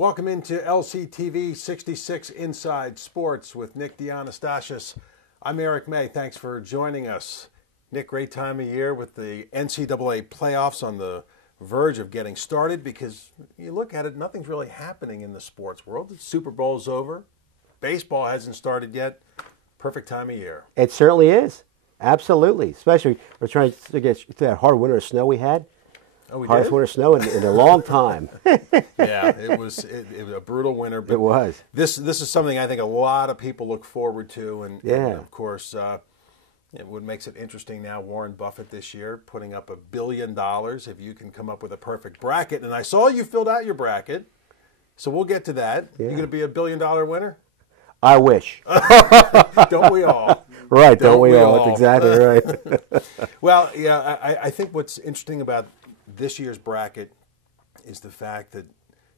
Welcome into LCTV 66 Inside Sports with Nick Dianastasis. I'm Eric May. Thanks for joining us. Nick, great time of year with the NCAA playoffs on the verge of getting started, because you look at it, nothing's really happening in the sports world. The Super Bowl's over. Baseball hasn't started yet. Perfect time of year. It certainly is. Absolutely. Especially we're trying to get through that hard winter of snow we had. Oh, we Hardest did? winter snow in a long time. Yeah, it was a brutal winter. But It was. This is something I think a lot of people look forward to. And of course, what makes it interesting now, Warren Buffett this year putting up $1 billion if you can come up with a perfect bracket. And I saw you filled out your bracket, so we'll get to that. Yeah. You going to be a $1 billion winner? I wish. Don't we all? Right, don't we all? That's exactly right. Well, yeah, I think what's interesting about this year's bracket is the fact that,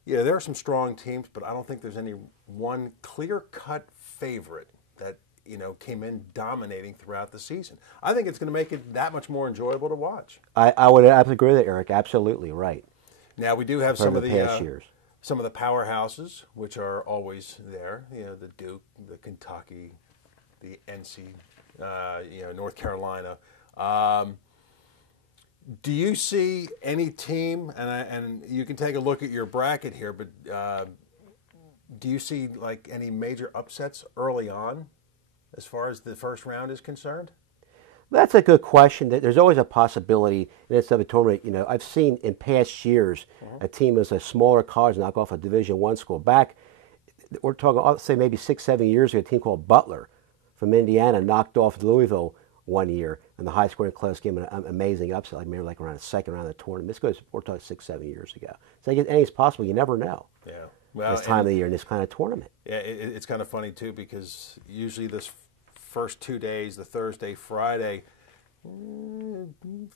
there are some strong teams, but I don't think there's any one clear-cut favorite that, came in dominating throughout the season. I think it's going to make it that much more enjoyable to watch. I would absolutely agree with that, Eric. Absolutely right. Now, we do have From some of the the past years. Some of the powerhouses, which are always there. The Duke, the Kentucky, the NC, North Carolina. Do you see any team, and you can take a look at your bracket here, but do you see like any major upsets early on as far as the first round is concerned? That's a good question. There's always a possibility in this type of tournament. I've seen in past years a team as a smaller college knock off a Division I school. Back, we're talking, I'll say maybe 6-7 years ago, a team called Butler from Indiana knocked off Louisville one year in the high-scoring close game, an amazing upset. I remember around the second round of the tournament. This goes, we're talking 6-7 years ago. So anything's possible. You never know. Yeah. Well, this time of the year in this kind of tournament. Yeah, it's kind of funny too, because usually this first 2 days, the Thursday, Friday,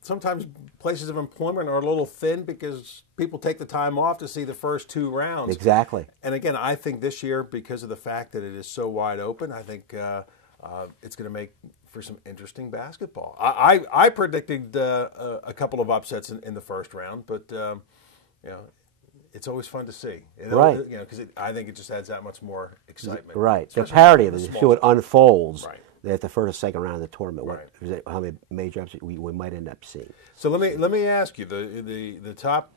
sometimes places of employment are a little thin because people take the time off to see the first two rounds. Exactly. And again, I think this year, because of the fact that it is so wide open, I think it's going to make for some interesting basketball. I predicted a couple of upsets in the first round, but it's always fun to see. Right. Because I think it just adds that much more excitement. Right. The Especially parity of in it, the see small what unfolds Right. at the first or second round of the tournament. Right. How many major upsets we might end up seeing. So let me ask you, the top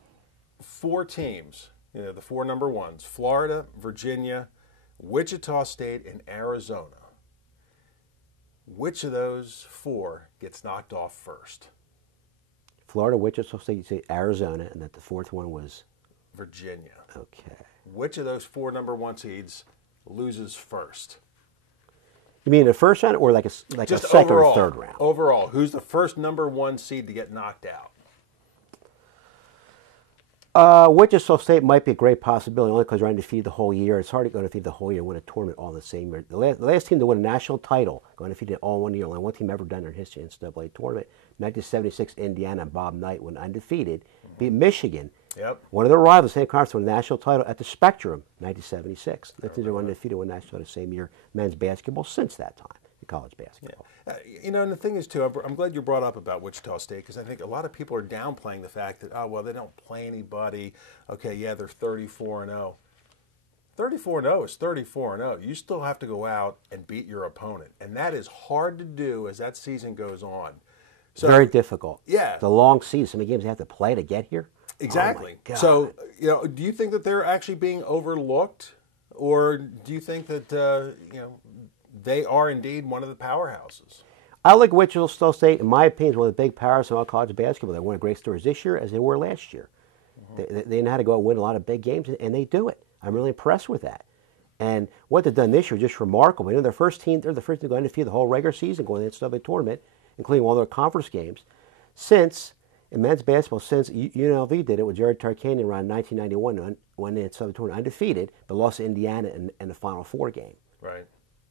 four teams, the four number ones: Florida, Virginia, Wichita State, and Arizona. Which of those four gets knocked off first? Florida, Wichita State, you say Arizona, and that the fourth one was Virginia. Okay. Which of those four number one seeds loses first? You mean the first round, or like a Just second overall, or third round? Overall, who's the first number one seed to get knocked out? Wichita State might be a great possibility, only because they're undefeated the whole year. It's hard to go undefeated the whole year and win a tournament all in the same year. The last team to win a national title, going undefeated all 1 year, only one team ever done in their history in the NCAA tournament. 1976, Indiana and Bob Knight went undefeated, beat Michigan. Yep. One of their rivals, St. Conference, won a national title at the Spectrum, 1976. The teams are undefeated, won a national title the same year. Men's basketball since that time, in college basketball. Yeah. And the thing is, too, I'm glad you brought up about Wichita State, because I think a lot of people are downplaying the fact that, they don't play anybody. Okay, yeah, they're 34-0. 34-0 is 34-0. You still have to go out and beat your opponent, and that is hard to do as that season goes on. So, very difficult. Yeah. The long season, so many games they have to play to get here. Exactly. Oh my God. So, do you think that they're actually being overlooked, or do you think that, they are indeed one of the powerhouses? I like Wichita State, in my opinion, is one of the big powers in all college basketball. They're one of the great stories this year as they were last year. Mm-hmm. They know how to go and win a lot of big games, and they do it. I'm really impressed with that. And what they've done this year is just remarkable. They're the first team to go undefeated the whole regular season, going to the NCAA tournament, including all their conference games, in men's basketball, since UNLV did it with Jared Tarkanian around 1991, when they had NCAA tournament undefeated, but lost to Indiana in the Final Four game. Right.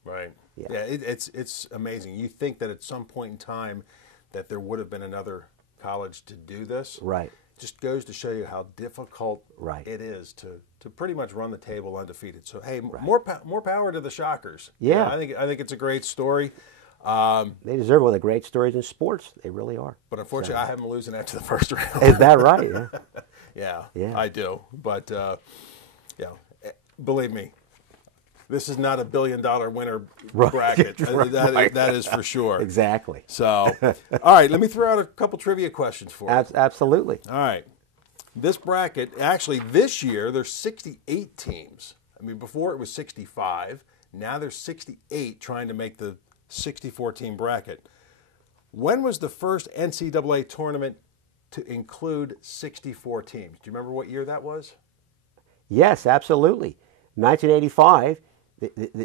Right. Yeah. It's amazing. You think that at some point in time that there would have been another college to do this. Right. Just goes to show you how difficult Right. it is to pretty much run the table undefeated. So hey, Right. more power to the Shockers. Yeah. I think it's a great story. They deserve one of the great stories in sports. They really are. But unfortunately, I have them losing after the first round. Is that right? Yeah. Yeah, Yeah. I do. But believe me, this is not a $1 billion winner Right. bracket. Right. That is for sure. Exactly. So, all right, let me throw out a couple trivia questions for you. Absolutely. All right. This bracket, actually, this year, there's 68 teams. I mean, before it was 65. Now there's 68 trying to make the 64-team bracket. When was the first NCAA tournament to include 64 teams? Do you remember what year that was? Yes, absolutely. 1985,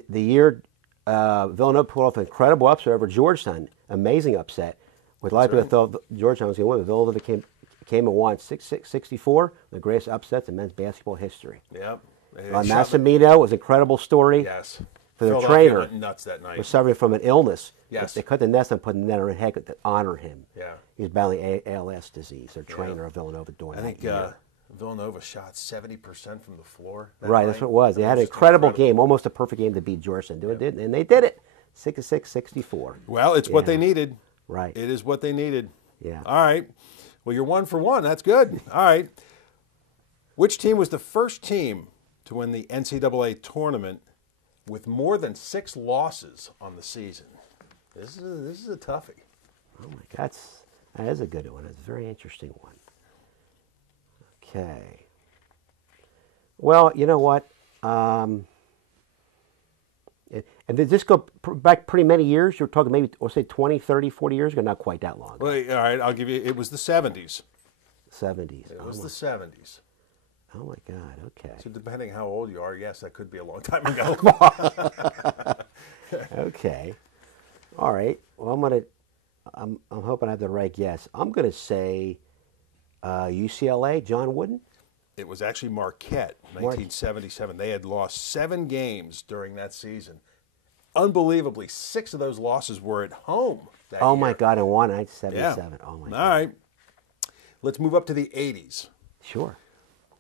the year Villanova pulled off an incredible upset over Georgetown. Amazing upset. With a lot of people thought Georgetown was going to win, but Villanova came and won 64, the greatest upsets in men's basketball history. Yep. Massimino was an incredible story. Yes. For the Philadelphia trainer, went nuts that night. was suffering from an illness. Yes. They cut the nest and put the net on his head to honor him. Yeah. He was battling ALS disease. Their trainer of Villanova during I think that year. Villanova shot 70% from the floor. Right, that's what it was. They had an incredible game, almost a perfect game to beat Georgetown. And they did it. 66-64. Well, it's what they needed. Right. It is what they needed. Yeah. All right. Well, you're 1 for 1. That's good. All right. Which team was the first team to win the NCAA tournament with more than 6 losses on the season? This is a toughie. Oh my God, that is a good one. It's a very interesting one. Okay. Well, you know what? And did this go back pretty many years? You're talking maybe, or say 20, 30, 40 years ago? Not quite that long. Well, all right, I'll give you, it was the 70s. 70s. It was the 70s. Oh my God, okay. So depending how old you are, yes, that could be a long time ago. Okay. All right. Well, I'm hoping I have the right guess. I'm going to say UCLA, John Wooden. It was actually Marquette, 1977. They had lost 7 games during that season. Unbelievably, 6 of those losses were at home that year. Oh my God, and won 1977. Yeah. Oh my God. All right. Let's move up to the 80s. Sure.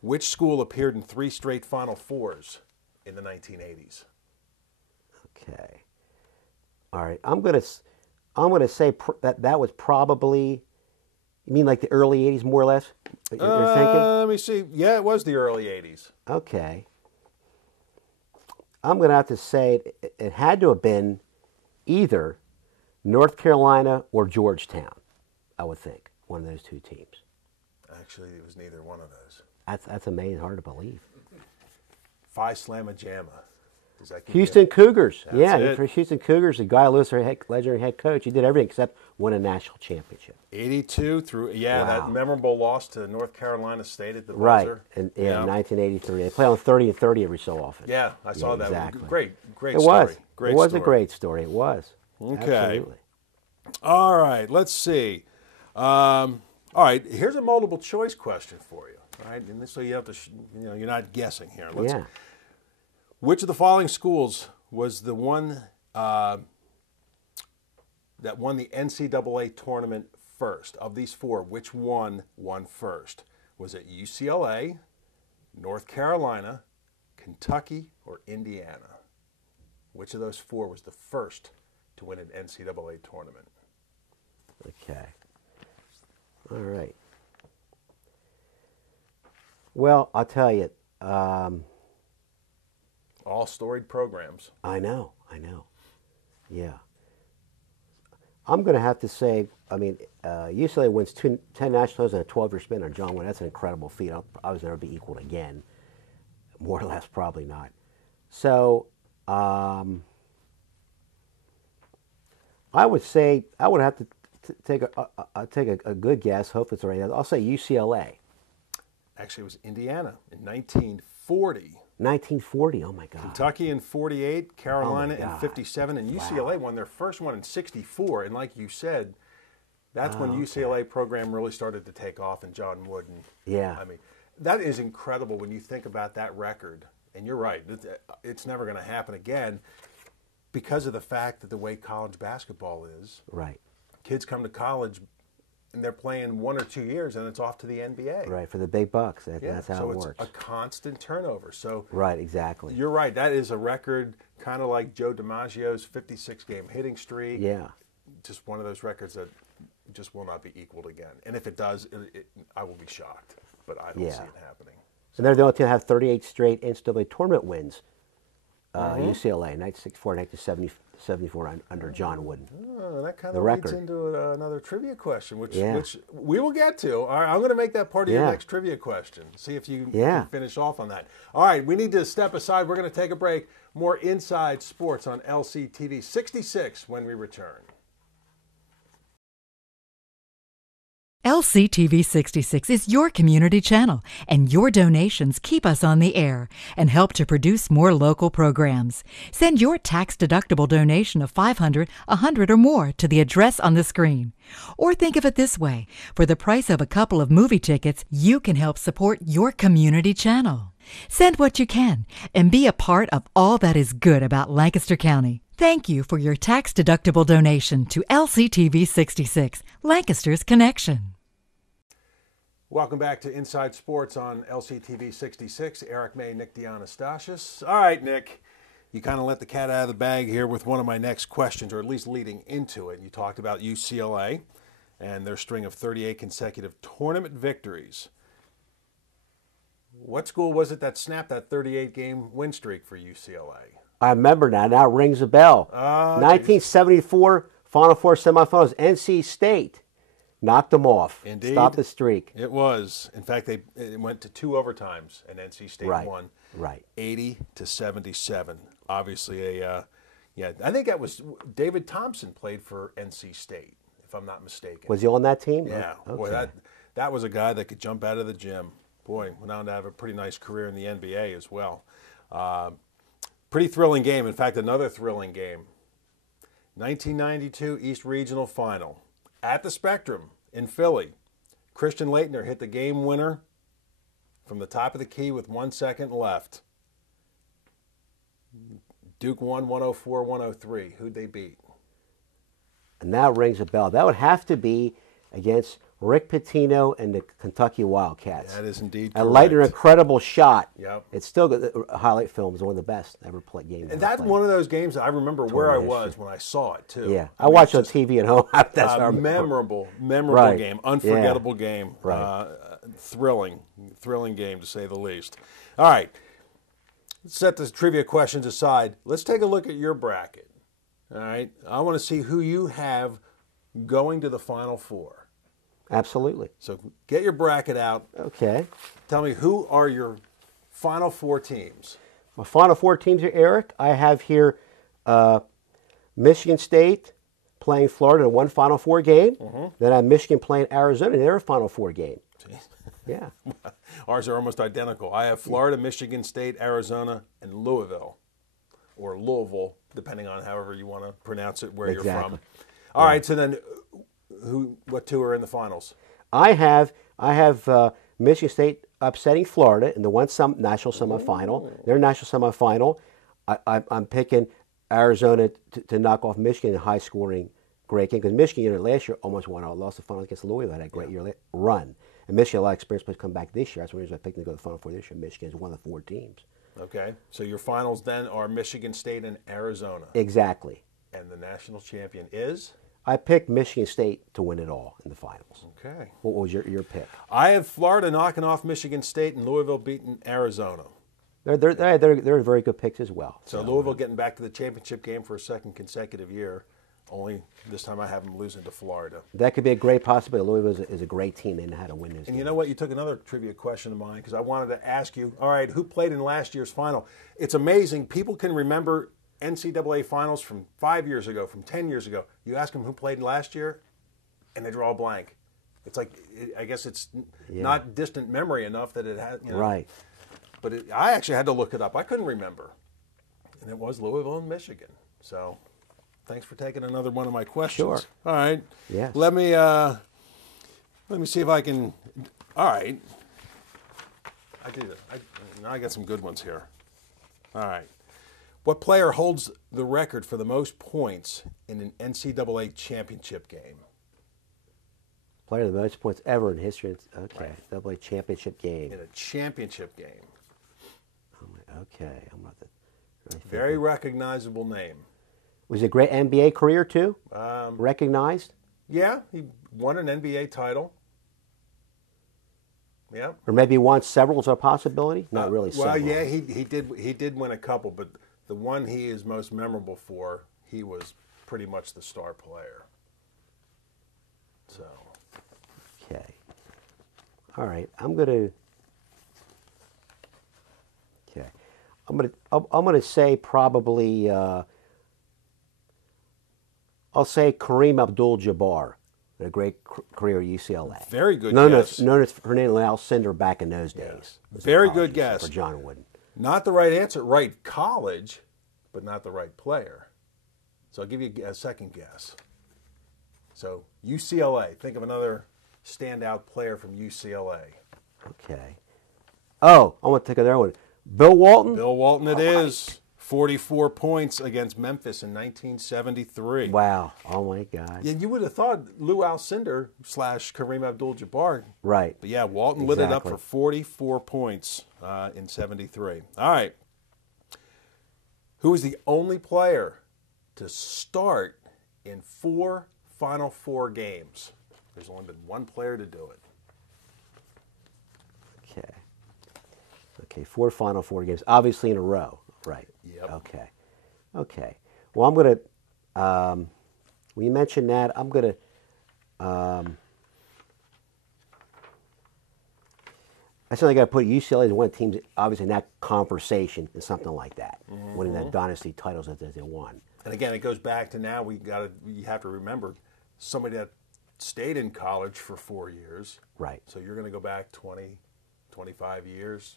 Which school appeared in 3 straight Final Fours in the 1980s? Okay. All right. I'm gonna say that was probably. You mean like the early 80s, more or less? You're thinking? Let me see. Yeah, it was the early 80s. Okay. I'm going to have to say it had to have been either North Carolina or Georgetown, I would think. One of those 2 teams. Actually, it was neither one of those. That's amazing, hard to believe. Phi Slamma Jamma. Does that give Houston you Cougars. That's Yeah, it. for Houston Cougars, the guy Lewis, their legendary head coach, he did everything except win a national championship. 82 through, that memorable loss to North Carolina State at the buzzer. Right, in 1983. They play on 30 and 30 every so often. Yeah, I saw that. Exactly. Great It story. was. Great It was story. a great story. It was. Okay. Absolutely. All right, let's see. All right, here's a multiple choice question for you. All right, and this, so you have to, you're not guessing here. Yeah. Which of the following schools was the one that won the NCAA tournament first? Of these 4, which one won first? Was it UCLA, North Carolina, Kentucky, or Indiana? Which of those 4 was the first to win an NCAA tournament? Okay. All right. Well, I'll tell you. All storied programs. I know. Yeah. I'm going to have to say, UCLA wins 10 national titles and a 12-year spin on John Wooden. That's an incredible feat. I was never be equaled again. More or less, probably not. So, I would say, I would have to take a good guess. Hope it's right. I'll say UCLA. Actually, it was Indiana in 1940. 1940. Oh my God. Kentucky in 48, Carolina in God. 57, and UCLA won their first one in 64. And like you said, that's when UCLA program really started to take off. And John Wooden. Yeah. I mean, that is incredible when you think about that record. And you're right; it's never going to happen again because of the fact that the way college basketball is. Right. Kids come to college and they're playing 1 or 2 years, and it's off to the NBA. Right, for the big bucks. That's how it it's works. a constant turnover. So right, exactly. you're right. That is a record, kind of like Joe DiMaggio's 56-game hitting streak. Yeah. Just one of those records that just will not be equaled again. And if it does, I will be shocked. But I don't see it happening. And they're the only team to have 38 straight NCAA tournament wins. UCLA, 1964, 1974 under John Wooden. Oh, that kind of leads into another trivia question, which we will get to. All right, I'm going to make that part of your next trivia question. See if you can finish off on that. All right, we need to step aside. We're going to take a break. More Inside Sports on LCTV 66 when we return. LCTV 66 is your community channel, and your donations keep us on the air and help to produce more local programs. Send your tax-deductible donation of $500, $100, or more to the address on the screen. Or think of it this way: for the price of a couple of movie tickets, you can help support your community channel. Send what you can and be a part of all that is good about Lancaster County. Thank you for your tax-deductible donation to LCTV 66, Lancaster's Connection. Welcome back to Inside Sports on LCTV 66. Eric May, Nick Dianastasis. All right, Nick, you kind of let the cat out of the bag here with one of my next questions, or at least leading into it. You talked about UCLA and their string of 38 consecutive tournament victories. What school was it that snapped that 38-game win streak for UCLA? I remember now. Now it rings a bell. 1974 Final Four semifinals, NC State. Knocked them off. Indeed. Stopped the streak. It was. In fact, it went to 2 overtimes, and NC State won. Right. 80-77. Obviously, I think that was David Thompson played for NC State, if I'm not mistaken. Was he on that team? Yeah. Okay. Boy, that was a guy that could jump out of the gym. Boy, went on to have a pretty nice career in the NBA as well. Pretty thrilling game. In fact, another thrilling game. 1992 East Regional Final. At the Spectrum in Philly, Christian Laettner hit the game winner from the top of the key with 1 second left. Duke won 104-103. Who'd they beat? And that rings a bell. That would have to be against Rick Pitino and the Kentucky Wildcats. That is indeed correct. And Laettner, incredible shot. Yep. It's still good. Highlight film is one of the best ever played games. And that's one of those games that I remember where I was when I saw it, too. Yeah. I watched on TV at home. That's how memorable game. Unforgettable game. Right. Thrilling game, to say the least. All right. Let's set the trivia questions aside. Let's take a look at your bracket. All right. I want to see who you have going to the Final Four. Absolutely. So get your bracket out. Okay. Tell me, who are your Final Four teams? My Final Four teams are, Eric. I have here Michigan State playing Florida in one Final Four game. Mm-hmm. Then I have Michigan playing Arizona in their Final Four game. Jeez. Yeah. Ours are almost identical. I have Florida, Michigan State, Arizona, and Louisville. Or Louisville, depending on however you want to pronounce it, where you're from. All right, so then what 2 are in the finals? I have Michigan State upsetting Florida in the national semifinal. Their national semifinal. I'm picking Arizona to knock off Michigan in a high-scoring great game, because Michigan last year almost won out, lost the final against Louisville, had a great run. And Michigan had a lot of experience, but come back this year. That's one reason I picked them to go to the Final Four this year. Michigan is one of the 4 teams. Okay, so your finals then are Michigan State and Arizona. Exactly. And the national champion is? I picked Michigan State to win it all in the finals. Okay. What was your pick? I have Florida knocking off Michigan State and Louisville beating Arizona. They're very good picks as well. So Louisville getting back to the championship game for a second consecutive year. Only this time I have them losing to Florida. That could be a great possibility. Louisville is a great team. They know how to win this. And you know what? You took another trivia question of mine, because I wanted to ask you, all right, who played in last year's final? It's amazing. People can remember NCAA finals from 5 years ago, from 10 years ago. You ask them who played last year, and they draw a blank. It's like, I guess it's not distant memory enough that it had, Right. But I actually had to look it up. I couldn't remember. And it was Louisville and Michigan. So thanks for taking another one of my questions. Sure. All right. Yes. Let me see if I can. All right. I did it. Now I got some good ones here. All right. What player holds the record for the most points in an NCAA championship game? Player of the most points ever in history. Okay. Right. NCAA championship game. In a championship game. Okay. I'm about to. Very recognizable name. Was it a great NBA career too? Recognized? Yeah, he won an NBA title. Yep. Or maybe won several is a possibility? Not really Well, several. yeah, he did win a couple, but the one he is most memorable for, he was pretty much the star player. So. Okay. All right. I'm gonna say probably. I'll say Kareem Abdul-Jabbar, a great career at UCLA. Very good known guess. Known as Hernando Alcindor back in those days. Yes. Very good Apologies guess. for John Wooden. Not the right answer. Right college, but not the right player. So I'll give you a second guess. So UCLA. Think of another standout player from UCLA. Okay. Oh, I want to take another one. Bill Walton? Bill Walton it is. 44 points against Memphis in 1973. Wow. Oh, my God. Yeah, you would have thought Lou Alcindor / Kareem Abdul-Jabbar. Right. But yeah, Walton lit it up for 44 points in 73. All right. Who was the only player to start in 4 Final Four games? There's only been one player to do it. Okay. Okay, 4 Final Four games, obviously in a row. Right. Yep. Okay. Okay. Well, I'm going to, when you mentioned that, I'm going to, I certainly got to put UCLA as one of the teams, obviously in that conversation and something like that, winning that dynasty titles that they won. And again, it goes back to now you have to remember somebody that stayed in college for 4 years. Right. So you're going to go back 20, 25 years,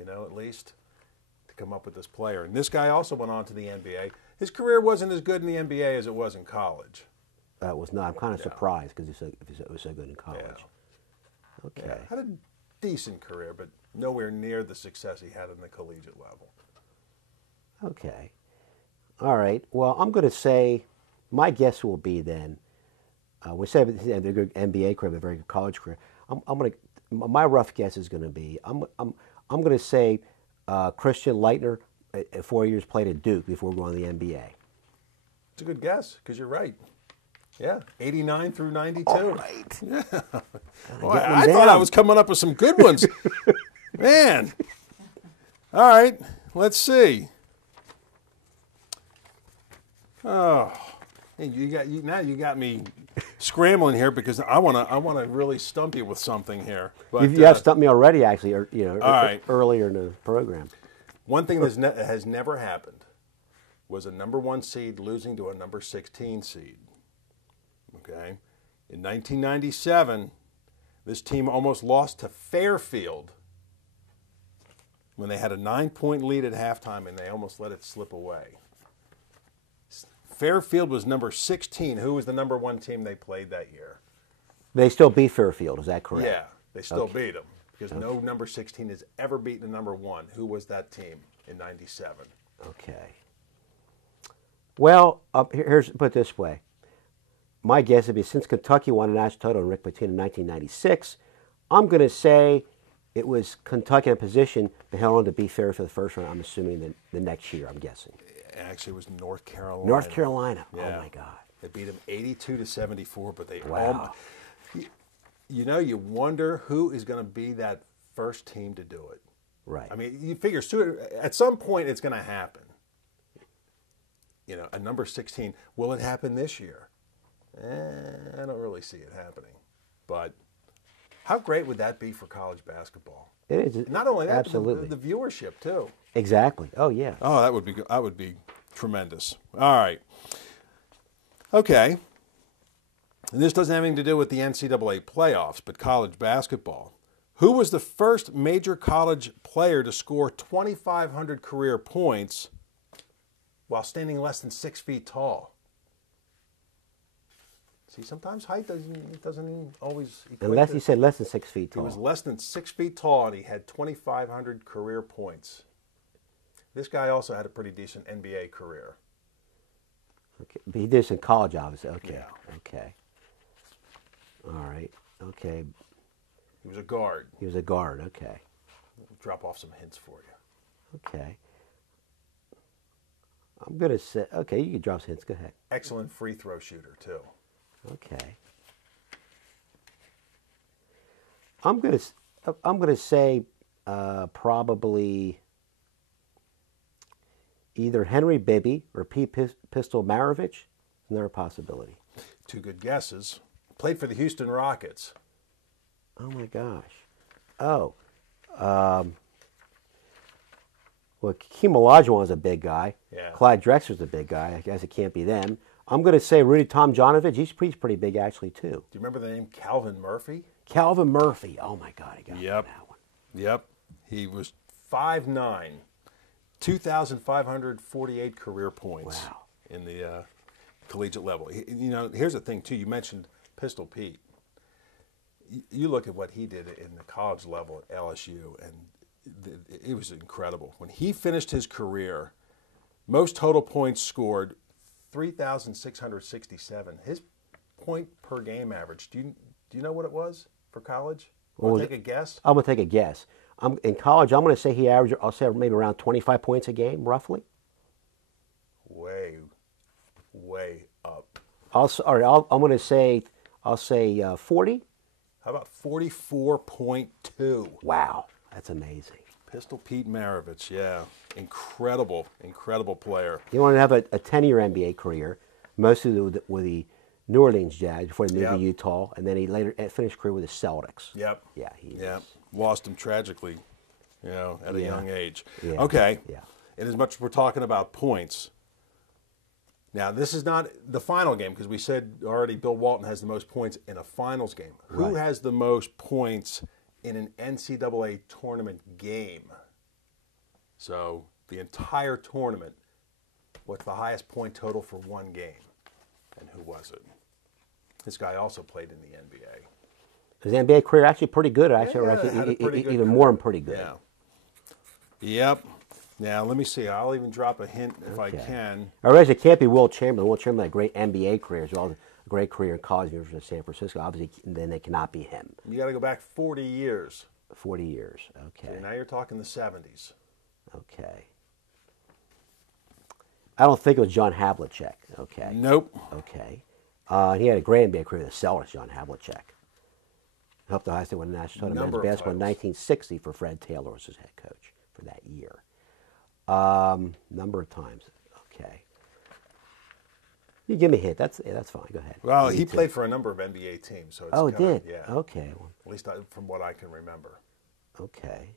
at least, to come up with this player. And this guy also went on to the NBA. His career wasn't as good in the NBA as it was in college. That was not. I'm kind of surprised because it was so good in college. Yeah. Okay. Yeah. Had a decent career, but nowhere near the success he had in the collegiate level. Okay. All right. Well, I'm going to say, my guess will be then, we say he had a good NBA career, but a very good college career. My rough guess is going to be, I'm going to say Christian Leitner, 4 years played at Duke before going to the NBA. It's a good guess because you're right. Yeah, 89 through 92. All right. Yeah. Well, I thought I was coming up with some good ones. Man. All right, let's see. Oh, now you got me scrambling here because I want to really stump you with something here. But You have stumped me already, actually, right. earlier in the program. One thing that has never happened was a number 1 seed losing to a number 16 seed. Okay, in 1997, this team almost lost to Fairfield when they had a 9-point lead at halftime and they almost let it slip away. Fairfield was number 16. Who was the number 1 team they played that year? They still beat Fairfield, is that correct? Yeah, they still beat them because no number 16 has ever beaten a number 1. Who was that team in 97? Okay. Well, here's put it this way. My guess would be since Kentucky won a national title in Rick Pitino in 1996, I'm going to say it was Kentucky in a position to held on to beat Fairfield the first round. I'm assuming the next year, I'm guessing. Actually, it was North Carolina. North Carolina. Yeah. Oh, my God. They beat them 82-74, but they Wow. You wonder who is going to be that first team to do it. Right. I mean, you figure at some point it's going to happen. A number 16. Will it happen this year? I don't really see it happening. But how great would that be for college basketball? It is. Not only that, absolutely. the viewership too. Exactly. Oh, yeah. Oh, that would be tremendous. All right. Okay. And this doesn't have anything to do with the NCAA playoffs, but college basketball. Who was the first major college player to score 2,500 career points while standing less than 6 feet tall? See, sometimes height doesn't always equate. Unless he said less than 6 feet tall. He was less than 6 feet tall, and he had 2,500 career points. This guy also had a pretty decent NBA career. Okay. But he did this in college, obviously. Okay. Yeah. Okay. All right. Okay. He was a guard. He was a guard. Okay. I'll drop off some hints for you. Okay. I'm going to say, okay, you can drop some hints. Go ahead. Excellent free throw shooter, too. Okay. I'm going to, I'm going to say probably either Henry Bibby or Pistol Maravich. Another possibility. Two good guesses. Played for the Houston Rockets. Oh my gosh. Oh. Well, Keem Olajuwon's a big guy. Yeah. Clyde Drexler's a big guy. I guess it can't be them. I'm going to say Rudy Tomjanovich. He's pretty big actually too. Do you remember the name Calvin Murphy? Calvin Murphy. Oh my God, I got that one. Yep. He was 5'9", 2,548 career points. Wow. In the collegiate level. You know, here's the thing too. You mentioned Pistol Pete. You look at what he did in the college level at LSU, and it was incredible. When he finished his career, most total points scored, 3,667. His point per game average. Do you know what it was for college? Want to take a guess? I'm going to take a guess. In college, I'm going to say he averaged, I'll say maybe around 25 points a game, roughly. Way up. I'm going to say, I'll say 40. How about 44.2? Wow, that's amazing. Pistol Pete Maravich, yeah. Incredible player. He wanted to have a 10-year NBA career, mostly with the New Orleans Jazz before he moved to Utah, and then he later finished career with the Celtics. Yep. Yeah, Lost him tragically, at a young age. Yeah. Okay. Yeah. And as much as we're talking about points, now this is not the final game because we said already Bill Walton has the most points in a finals game. Who has the most points in an NCAA tournament game? So the entire tournament, what's the highest point total for one game? And who was it? This guy also played in the NBA. His NBA career actually pretty good, actually, even more than pretty good. Yeah. Yep. Now, let me see. I'll even drop a hint if I can. I realize it can't be Will Chamberlain. Will Chamberlain had a great NBA career as well as a great career in college, University of San Francisco. Obviously, then it cannot be him. You got to go back 40 years. 40 years, okay. So now you're talking the 70s. Okay. I don't think it was John Havlicek, okay. Nope. Okay. He had a great NBA career with the Celtics, John Havlicek. Helped Ohio State win the national tournament men's basketball in 1960 for Fred Taylor was his head coach for that year. Number of times. Okay. You give me a hit. That's fine. Go ahead. Well, he played for a number of NBA teams. So it's did? Yeah. Okay. At least from what I can remember. Okay.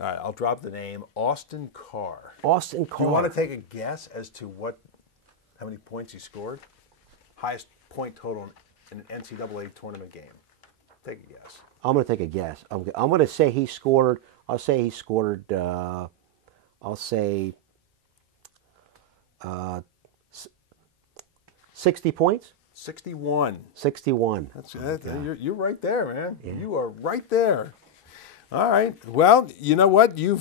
All right, I'll drop the name Austin Carr. Austin Carr. Do you want to take a guess as to how many points he scored? Highest point total in an NCAA tournament game. Take a guess. I'm going to take a guess. I'm going to say he scored. I'll say he scored. I'll say 60 points. 61. 61. You're right there, man. Yeah. You are right there. All right. Well, you know what? You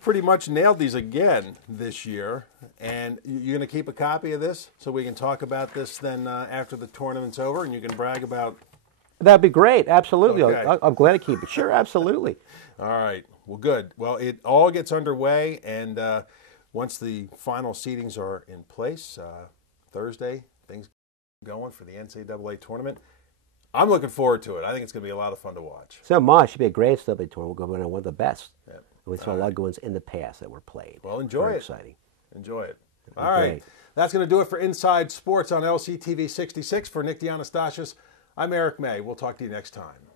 pretty much nailed these again this year, and you're going to keep a copy of this so we can talk about this then after the tournament's over, and you can brag about. That'd be great. Absolutely. Okay. I'm glad to keep it. Sure, absolutely. All right. Well, good. Well, it all gets underway, and once the final seedings are in place, Thursday, things going for the NCAA tournament. I'm looking forward to it. I think it's going to be a lot of fun to watch. So much. Should be a great NCAA tournament. We're going to one of the best. Yep. We saw a lot of good ones in the past that were played. Well, enjoy Very it. Exciting. Enjoy it. All right. Great. That's going to do it for Inside Sports on LCTV 66. For Nick Dianastasis, I'm Eric May. We'll talk to you next time.